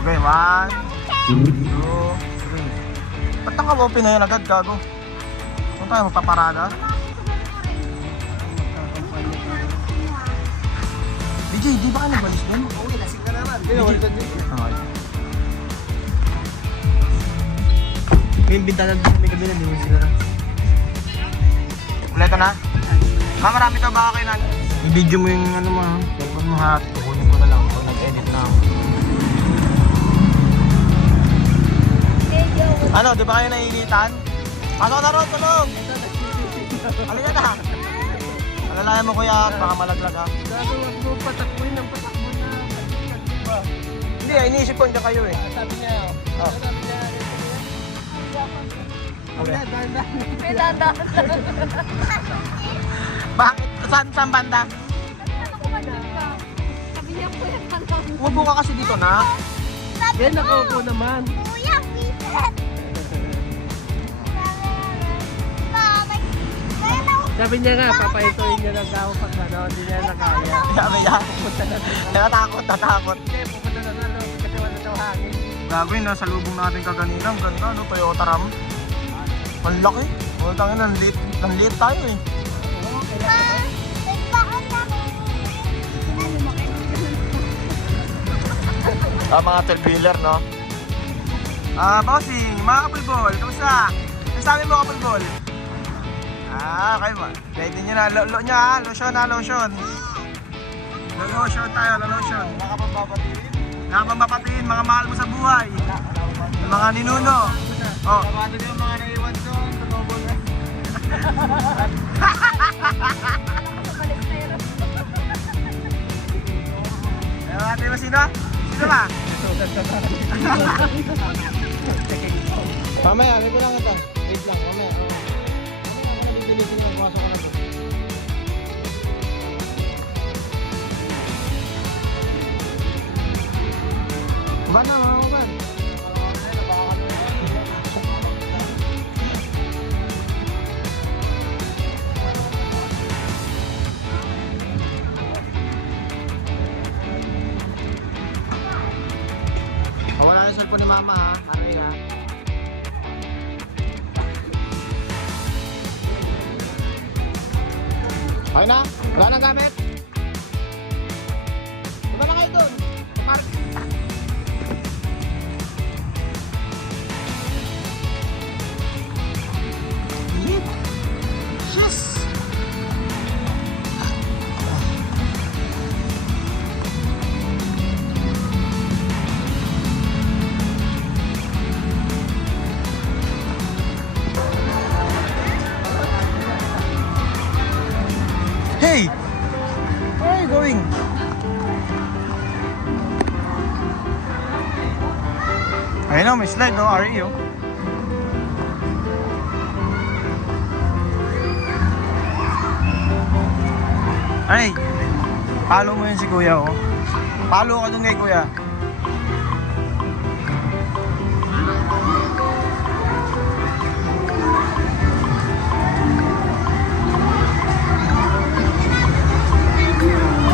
Okay, 1, 2, 3. Ba't naka-open na yan agad, gago? Kung tayo magpaparada? DJ, di ba ka nagbalis din? Uy, lasing ka naman. Okay. Yung bintana dito may kabila, hindi mo sila. Uleto na? Marami ka baka kayo na? I-video mo yung ano mo, yung mo hat. Kukunin ko na lang pag nag-edit na ako. Ano, di ba kayo naiinitan? Pasok na ron, tulog! Halika na! Alalayan mo kuya, baka malaglag ha. Gago, wag mo patakbuhin ng patakbo na. Diba? Hindi, iniisip ko nandiyan kayo eh. Sabi niya, Oh. sabi niya, Okay. May dadaan. Bakit? Saan banda? Sabi niya po yung tanong. Umupo ka kasi dito na. yan nakaupo naman. Kuya, bisit. Sabi niya nga, papaituin niya ng tao pag ano, hindi niya nakaya. Sabi niya. Pupunta na doon. Natakot. Hindi, pupunta na doon kasi wala daw hangin. Gagawin na, sa lubong natin kaganina. Ang ganda, no? Toyota Ram. Ang laki. Ang tangin, ang liit tayo eh. Mga 12-wheeler, no? Bossing, mga kapulbol, kamusta? Ano sabi mo kapulbol? Okay ba? Ready nyo na, lotion na, lotion. Lotion tayo, lotion. Nakapamapatiin, mga mahal mo sa buhay. Mga ninuno. Oh. Kapado niyo mga naiwan doon, tumobo na. Ate mo sino? Sino ba? Mamaya, ano ko lang ito? Wait lang, mamaya. Ako na bibili na, pumasok ko na ito. Ba na, mga kaban? Wala yung cellphone ni mama ha, aray ha. Okay na? Wala nang gamit? Diba na kayo doon? Yes! Hey! Where are you going? Ayun na, may slide no, RE oh. Ay! Follow mo yun si kuya oh. Follow ka dun kay kuya.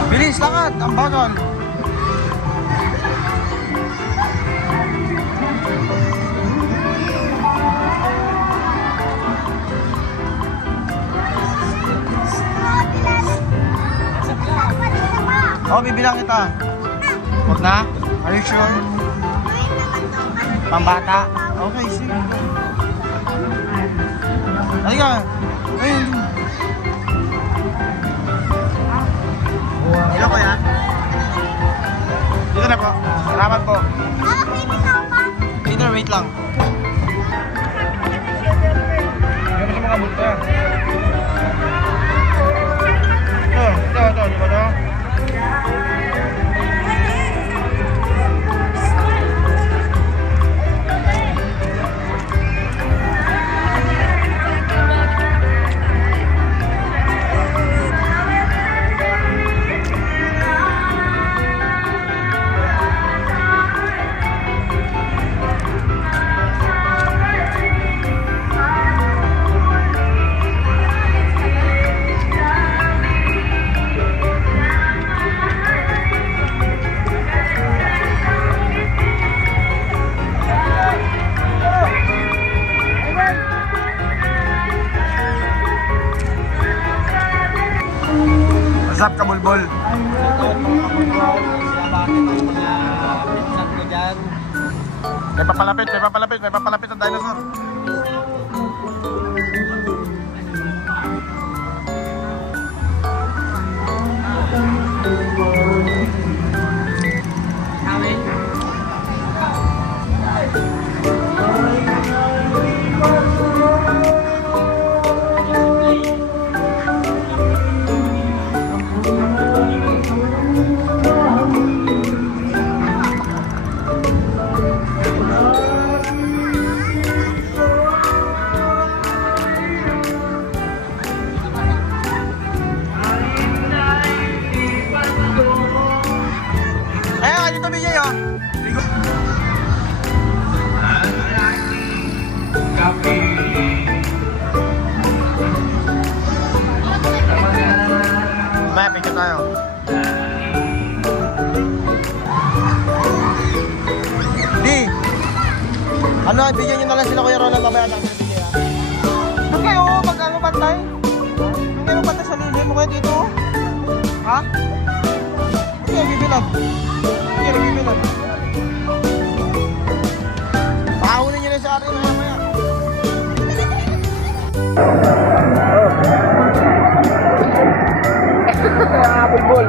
Bilis, lakad! Ang bagal! Oh, bibilang kita. Huwag na? Are you sure? Pambata? Okay, sige. Halika! Ayun! Hello kuya. Dito na po. Salamat po. Peter, wait lang. Hindi mo sa mga bulto. Ito. Di ba ito? football. May papalapit ang dinosaur. Ayan, dito BJ oh. Ligo. May picture tayo. Di. Ano, bigyan nyo na lang sila Kuya Ronald mamaya tayo sa BJ ha. Doon kayo, mag-ano pantay? Doon kayo pantay sa lilim mo kayo dito. Ha? Okay, bibilag. Okay, bibilag. Pahunin nyo na sa akin mamaya. Football.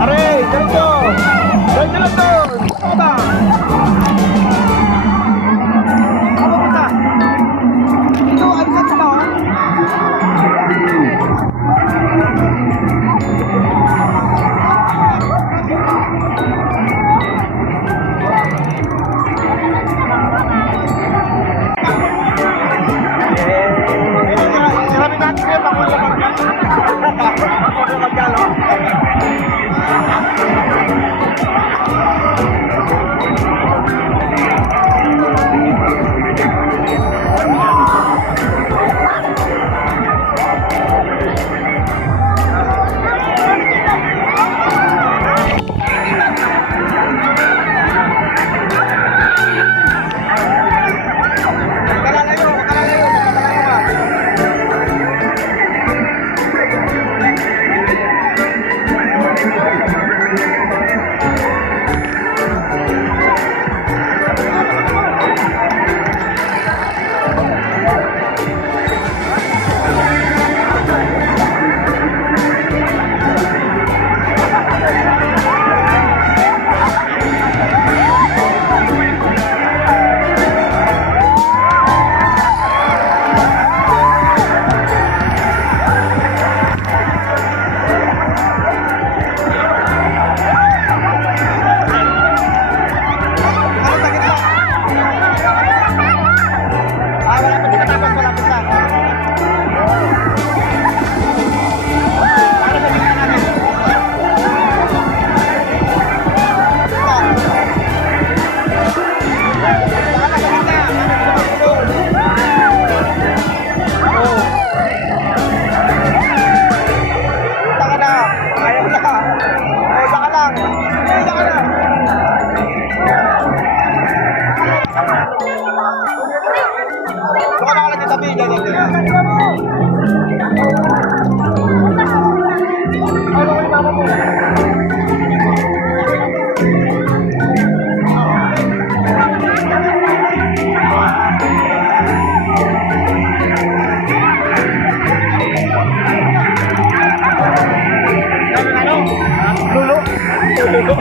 Are, ganito! Ganito lang to! Ano ba? Ano ba ito? Dito, alisan sila ha? Sirabi natin kayo, pakulo magkano. Pakulo magkano. Lulu.